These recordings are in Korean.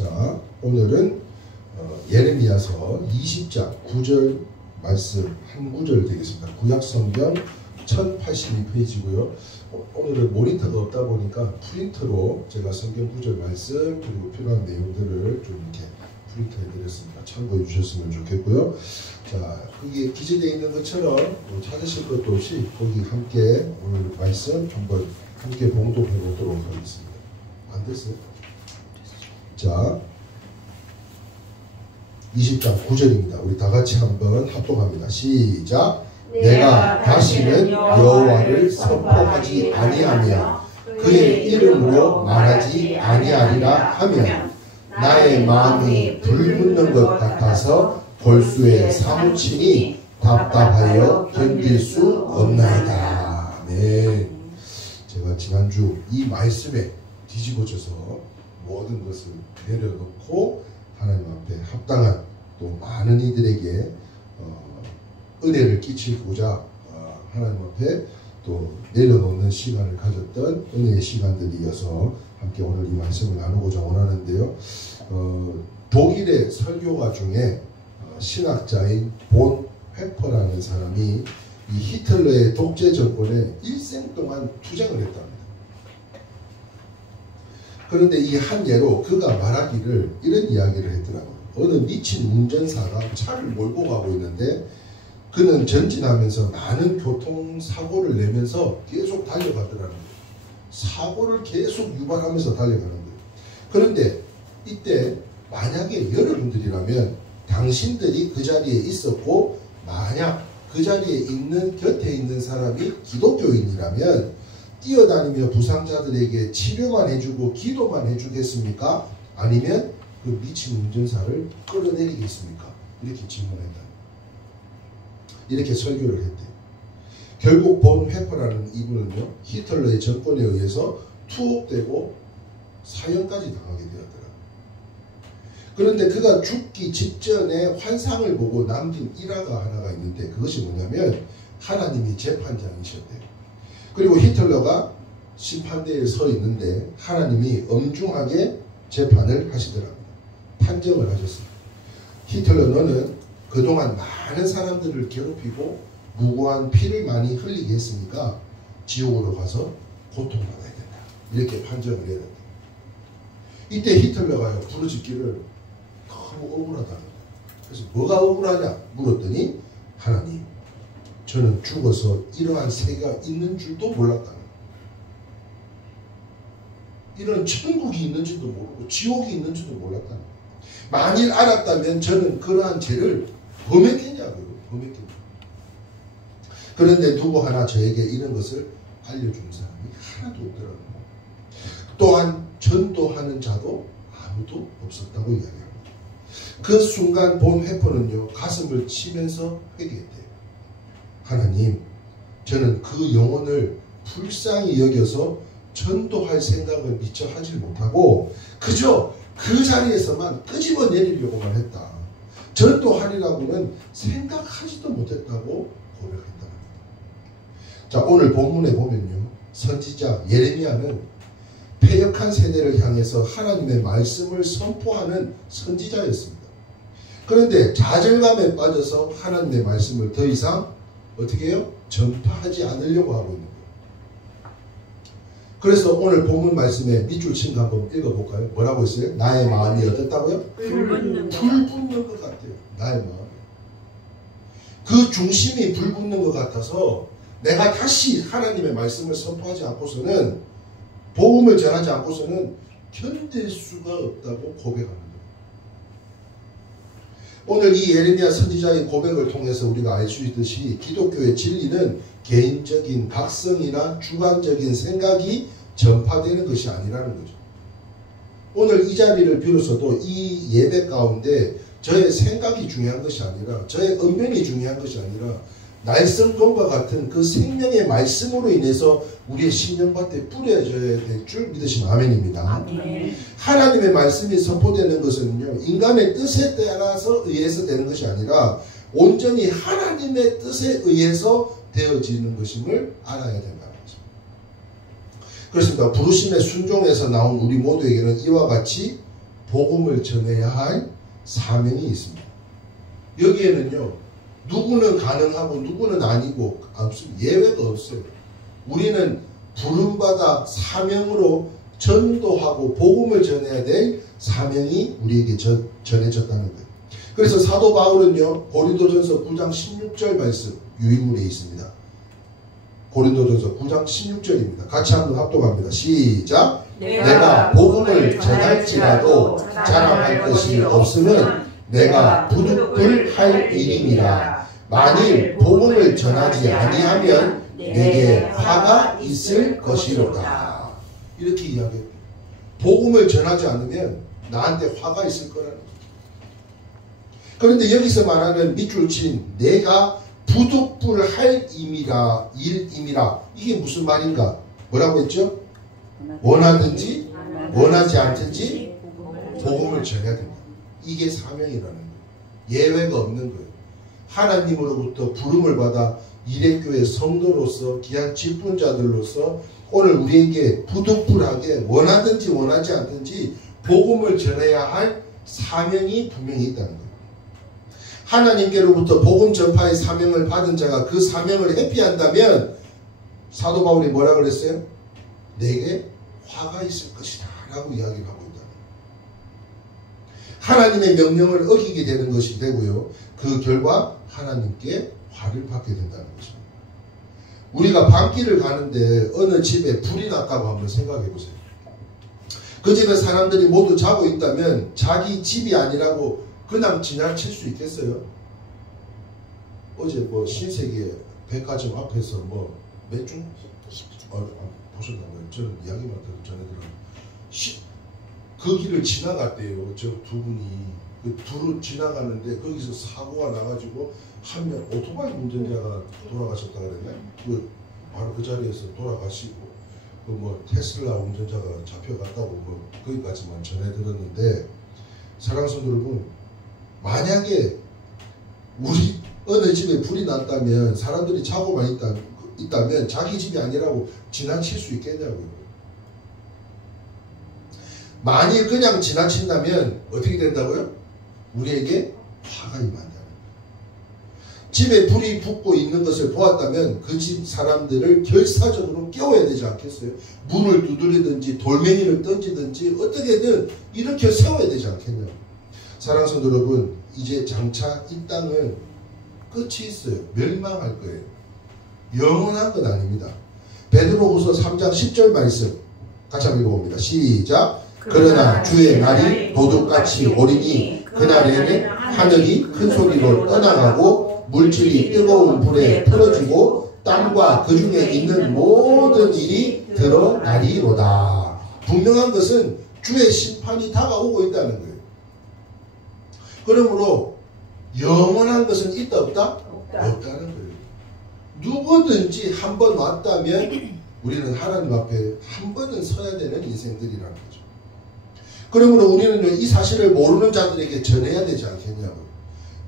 자, 오늘은 예레미야서 20장 9절 말씀 한 구절 되겠습니다. 구약성경 1082페이지고요. 오늘은 모니터가 없다 보니까 프린터로 제가 성경 구절 말씀 그리고 필요한 내용들을 좀 이렇게 프린트해 드렸습니다. 참고해 주셨으면 좋겠고요. 자, 거기에 기재되어 있는 것처럼 찾으실 것도 없이 거기 함께 오늘 말씀 한번 함께 봉독해 보도록 하겠습니다. 안 됐어요? 자, 20장 9절입니다. 우리 다 같이 한번 합독합니다. 시작! 내가 다시는 여호와를 선포하지 아니하며 그의 이름으로 말하지 아니하리라 하며 나의 마음이 불붙는 것 같아서 골수에 사무치니 답답하여 견딜 수 없나이다. 네. 제가 지난주 이 말씀에 뒤집어져서 모든 것을 내려놓고 하나님 앞에 합당한 또 많은 이들에게 은혜를 끼치고자 하나님 앞에 또 내려놓는 시간을 가졌던 은혜의 시간들이어서 함께 오늘 이 말씀을 나누고자 원하는데요. 독일의 설교가 중에 신학자인 본 회퍼라는 사람이 이 히틀러의 독재 정권에 일생 동안 투쟁을 했답니다. 그런데 이 한 예로 그가 말하기를 이런 이야기를 했더라고요. 어느 미친 운전사가 차를 몰고 가고 있는데 그는 전진하면서 많은 교통사고를 내면서 계속 달려가더라는 거예요. 사고를 계속 유발하면서 달려가는 거예요. 그런데 이때 만약에 여러분들이라면 당신들이 그 자리에 있었고 만약 그 자리에 있는 곁에 있는 사람이 기독교인이라면 뛰어다니며 부상자들에게 치료만 해주고 기도만 해주겠습니까? 아니면 그 미친 운전사를 끌어내리겠습니까? 이렇게 질문했다. 이렇게 설교를 했대요. 결국 본 회퍼라는 이분은요, 히틀러의 정권에 의해서 투옥되고 사형까지 당하게 되었더라고요. 그런데 그가 죽기 직전에 환상을 보고 남긴 일화가 하나가 있는데 그것이 뭐냐면 하나님이 재판장이셨대요. 그리고 히틀러가 심판대에 서 있는데 하나님이 엄중하게 재판을 하시더랍니다. 판정을 하셨습니다. 히틀러 너는 그동안 많은 사람들을 괴롭히고 무고한 피를 많이 흘리게 했으니까 지옥으로 가서 고통받아야 된다. 이렇게 판정을 내렸다. 이때 히틀러가요 부르짖기를 너무 억울하다는 거예요. 그래서 뭐가 억울하냐 물었더니 하나님 저는 죽어서 이러한 세계가 있는 줄도 몰랐다는 거예요. 이런 천국이 있는지도 모르고 지옥이 있는지도 몰랐다는 거예요. 만일 알았다면 저는 그러한 죄를 범했겠냐고요. 범했겠냐. 그런데 누구 하나 저에게 이런 것을 알려주는 사람이 하나도 없더라고요. 또한 전도하는 자도 아무도 없었다고 이야기합니다. 그 순간 본 회퍼는요 가슴을 치면서 회개했대요. 하나님 저는 그 영혼을 불쌍히 여겨서 전도할 생각을 미처 하지 못하고 그저 그 자리에서만 끄집어 내리려고만 했다. 전도하리라고는 생각하지도 못했다고 고백했다. 자, 오늘 본문에 보면요 선지자 예레미야는 패역한 세대를 향해서 하나님의 말씀을 선포하는 선지자였습니다. 그런데 좌절감에 빠져서 하나님의 말씀을 더 이상 어떻게 해요? 전파하지 않으려고 하고 있는 거예요. 그래서 오늘 본문 말씀에 밑줄 친 거 한번 읽어볼까요? 뭐라고 했어요? 나의 마음이 어떻다고요? 불붙는 것 같아요. 나의 마음이. 그 중심이 불붙는 것 같아서 내가 다시 하나님의 말씀을 선포하지 않고서는 복음을 전하지 않고서는 견딜 수가 없다고 고백하는 거예요. 오늘 이 예레미야 선지자의 고백을 통해서 우리가 알 수 있듯이 기독교의 진리는 개인적인 각성이나 주관적인 생각이 전파되는 것이 아니라는 거죠. 오늘 이 자리를 빌어서도 이 예배 가운데 저의 생각이 중요한 것이 아니라 저의 언변이 중요한 것이 아니라 날성동과 같은 그 생명의 말씀으로 인해서 우리의 심령밭에 뿌려져야 될 줄 믿으시면 아멘입니다. 아멘. 하나님의 말씀이 선포되는 것은요 인간의 뜻에 따라서 의해서 되는 것이 아니라 온전히 하나님의 뜻에 의해서 되어지는 것임을 알아야 된다는 것입니다. 그렇습니다. 부르심의 순종에서 나온 우리 모두에게는 이와 같이 복음을 전해야 할 사명이 있습니다. 여기에는요, 누구는 가능하고 누구는 아니고 예외가 없어요. 우리는 부름받아 사명으로 전도하고 복음을 전해야 될 사명이 우리에게 전해졌다는 거예요. 그래서 사도 바울은요, 고린도전서 9장 16절 말씀 유인물에 있습니다. 고린도전서 9장 16절입니다. 같이 한번 합독합니다. 시작. 내가 복음을 전할지라도 자랑할 것이 없으면 내가 부득불 할 일임이라. 만일 복음을 전하지 아니하면 내게 화가 있을 것이로다. 이렇게 이야기해요. 복음을 전하지 않으면 나한테 화가 있을 거라는 거예요. 그런데 여기서 말하는 밑줄 친 내가 부득불 할 일임이라, 이게 무슨 말인가? 뭐라고 했죠? 원하든지 원하지 않든지 복음을 전해야 된다. 이게 사명이라는 거예요. 예외가 없는 거예요. 하나님으로부터 부름을 받아 이레교회 성도로서 귀한 직분자들로서 오늘 우리에게 부득불하게 원하든지 원하지 않든지 복음을 전해야 할 사명이 분명히 있다는 거예요. 하나님께로부터 복음 전파의 사명을 받은 자가 그 사명을 회피한다면 사도 바울이 뭐라 그랬어요? 내게 화가 있을 것이다 라고 이야기를 하고 있다. 하나님의 명령을 어기게 되는 것이 되고요. 그 결과 하나님께 화를 받게 된다는 것입니다. 우리가 밤길을 가는데 어느 집에 불이 났다고 한번 생각해 보세요. 그 집에 사람들이 모두 자고 있다면 자기 집이 아니라고 그냥 지나칠 수 있겠어요? 어제 뭐 신세계 백화점 앞에서 뭐 매주 보셨나봐요. 저는 이야기만 전해드려요. 그 길을 지나갔대요. 저 두 분이 그 둘을 지나가는데 거기서 사고가 나가지고 한 명 오토바이 운전자가 돌아가셨다 그랬나요? 바로 그 자리에서 돌아가시고 그 뭐 테슬라 운전자가 잡혀갔다고 뭐 거기까지만 전해드렸는데 사랑하는 여러분, 만약에 우리 어느 집에 불이 났다면 사람들이 자고만 있다면 자기 집이 아니라고 지나칠 수 있겠냐고요. 만일 그냥 지나친다면 어떻게 된다고요? 우리에게 화가 임한다는 거예요. 집에 불이 붙고 있는 것을 보았다면 그 집 사람들을 결사적으로 깨워야 되지 않겠어요? 문을 두드리든지 돌멩이를 던지든지 어떻게든 일으켜 세워야 되지 않겠냐고. 사랑하는 성도 여러분, 이제 장차 이 땅은 끝이 있어요. 멸망할 거예요. 영원한 건 아닙니다. 베드로후서 3장 10절 말씀 같이 한번 읽어봅니다. 시작. 그러나 주의 날이 도둑같이 오리니 그날에는 하늘이 큰 소리로 떠나가고 물질이 뜨거운 불에 풀어지고 땅과 그 중에 있는 모든 일이 드러나리로다. 분명한 것은 주의 심판이 다가오고 있다는 거예요. 그러므로 영원한 것은 있다 없다? 없다는 거예요. 누구든지 한 번 왔다면 우리는 하나님 앞에 한 번은 서야 되는 인생들이라는 거죠. 그러므로 우리는 이 사실을 모르는 자들에게 전해야 되지 않겠냐고요.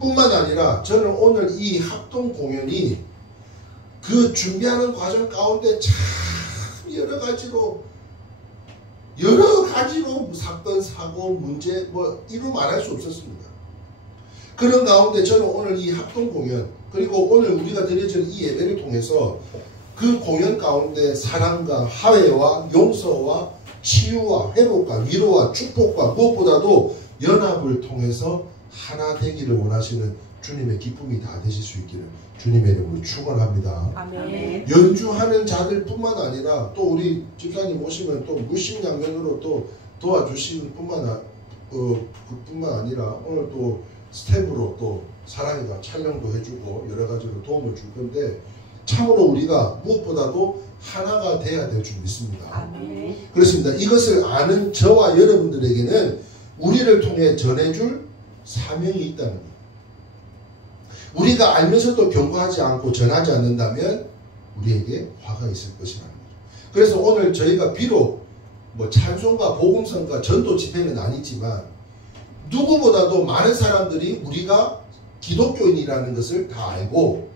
뿐만 아니라 저는 오늘 이 합동 공연이 그 준비하는 과정 가운데 참 여러 가지로 사건, 사고, 문제 이루 말할 수 없었습니다. 그런 가운데 저는 오늘 이 합동 공연 그리고 오늘 우리가 드려진 이 예배를 통해서 그 공연 가운데 사랑과 화해와 용서와 치유와 회복과 위로와 축복과 무엇보다도 연합을 통해서 하나 되기를 원하시는 주님의 기쁨이 다 되실 수 있기를 주님의 이름으로 축원합니다. 아멘. 연주하는 자들 뿐만 아니라 또 우리 집사님 오시면 또 물심양면으로 또 도와주시는 뿐만 아니라 오늘 또 스텝으로 또 사랑이가 촬영도 해주고 여러 가지로 도움을 줄 건데 참으로 우리가 무엇보다도 하나가 돼야 될 줄 믿습니다. 아멘. 그렇습니다. 이것을 아는 저와 여러분들에게는 우리를 통해 전해줄 사명이 있다는 거예요. 우리가 알면서도 경고하지 않고 전하지 않는다면 우리에게 화가 있을 것이라는 거죠. 그래서 오늘 저희가 비록 찬송가 복음성가 전도 집회는 아니지만 누구보다도 많은 사람들이 우리가 기독교인이라는 것을 다 알고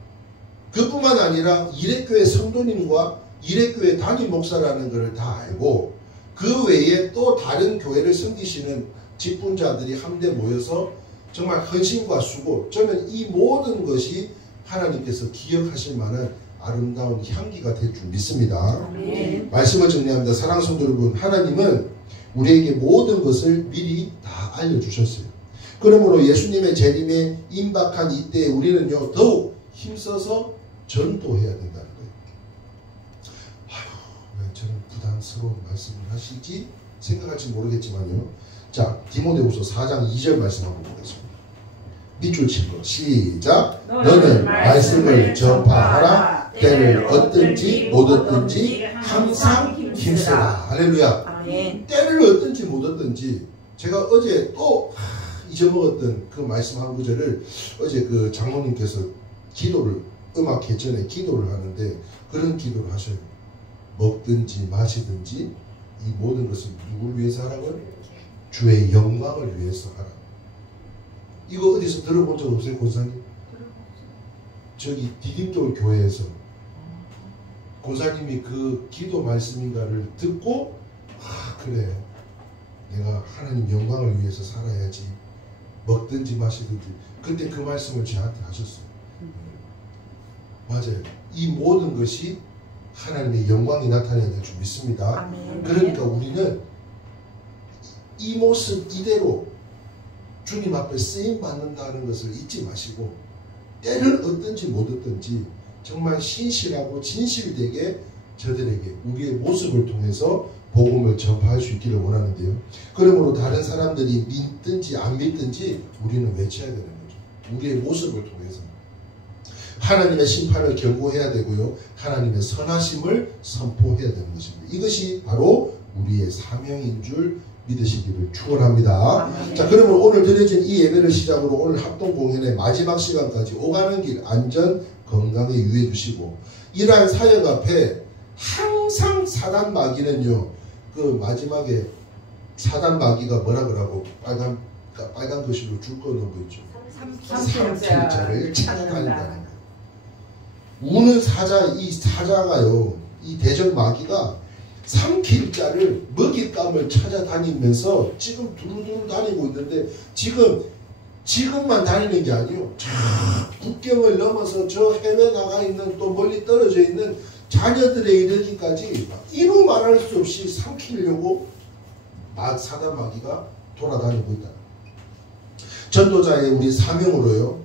그뿐만 아니라 이레교회 성도님과 이레교회 담임 목사라는 것을 다 알고 그 외에 또 다른 교회를 섬기시는 직분자들이 함께 모여서 정말 헌신과 수고, 저는 이 모든 것이 하나님께서 기억하실 만한 아름다운 향기가 될 줄 믿습니다. 네. 말씀을 정리합니다. 사랑하는 성도 여러분, 하나님은 우리에게 모든 것을 미리 다 알려주셨어요. 그러므로 예수님의 재림에 임박한 이때에 우리는요, 더욱 힘써서 전도해야 된다는 거예요. 아휴, 왜 저는 부담스러운 말씀을 하시지 생각할지 모르겠지만요. 자, 디모데후서 4장 2절 말씀 한번 보겠습니다. 밑줄 치고 시작. 너는 말씀을 전파하라. 때를 얻든지 못 얻든지 항상 힘쓰라. 할렐루야. 아멘. 때를 얻든지 못 얻든지, 제가 어제 또 잊어먹었던 그 말씀 한 구절을 어제 그 장로님께서 기도를, 음악 개전에 기도를 하는데 그런 기도를 하셔요. 먹든지 마시든지 이 모든 것은 누구를 위해서 하라고요? 주의 영광을 위해서 하라. 이거 어디서 들어본 적 없어요, 권사님? 저기 디딤돌 교회에서 권사님이 그 기도 말씀인가를 듣고, 그래, 내가 하나님 영광을 위해서 살아야지, 먹든지 마시든지. 그때 그 말씀을 저한테 하셨어요. 맞아요. 이 모든 것이 하나님의 영광이 나타나야 될 줄 믿습니다. 아멘. 그러니까 우리는 이 모습 이대로 주님 앞에 쓰임 받는다는 것을 잊지 마시고, 때를 얻든지 못 얻든지 정말 신실하고 진실되게 저들에게 우리의 모습을 통해서 복음을 전파할 수 있기를 원하는데요. 그러므로 다른 사람들이 믿든지 안 믿든지 우리는 외쳐야 되는 거죠. 우리의 모습을 통해서 하나님의 심판을 경고해야 되고요, 하나님의 선하심을 선포해야 되는 것입니다. 이것이 바로 우리의 사명인 줄 믿으시기를 축원합니다. 자, 그러면 오늘 드려진 이 예배를 시작으로 오늘 합동 공연의 마지막 시간까지 오가는 길 안전 건강에 유의해 주시고, 이러한 사역 앞에 항상 사단 마귀는요, 그 마지막에 사단 마귀가 뭐라 그러고 빨간 글씨로 줄 거는 거 있죠. 3필자를 찾아다닌다는 거예요. 우는 사자, 이 사자가요, 이 대적 마귀가 3필자를 먹잇감을 찾아다니면서 지금 두루두루 다니고 있는데, 지금만 다니는 게 아니에요. 저 국경을 넘어서 저 해외 나가 있는, 또 멀리 떨어져 있는 자녀들에 이르기까지 이루 말할 수 없이 삼키려고 사단 마귀가 돌아다니고 있다. 전도자의 우리 사명으로요,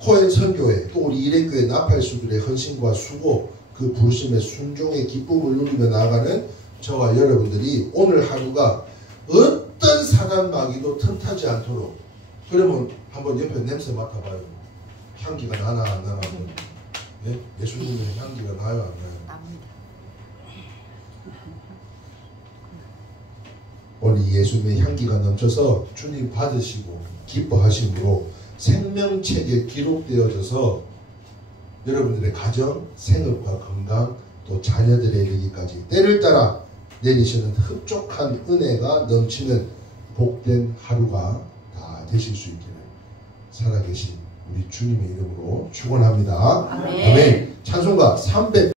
코엔 선교회 또 우리 이레교회 나팔수들의 헌신과 수고, 그 부르심의 순종의 기쁨을 누리며 나아가는 저와 여러분들이 오늘 하루가 어떤 사단 마귀도 틈타지 않도록, 그러면 한번 옆에 냄새 맡아봐요. 향기가 나나 안 나나. 예? 예수님의 향기가 나요 안 나요? 납니다. 오늘 예수님의 향기가 넘쳐서 주님 받으시고 기뻐하심으로 생명책에 기록되어져서 여러분들의 가정, 생업과 건강, 또 자녀들에 이르기까지 때를 따라 내리시는 흡족한 은혜가 넘치는 복된 하루가 다 되실 수 있기를 살아계신 우리 주님의 이름으로 축원합니다. 아멘. 아멘. 찬송가 300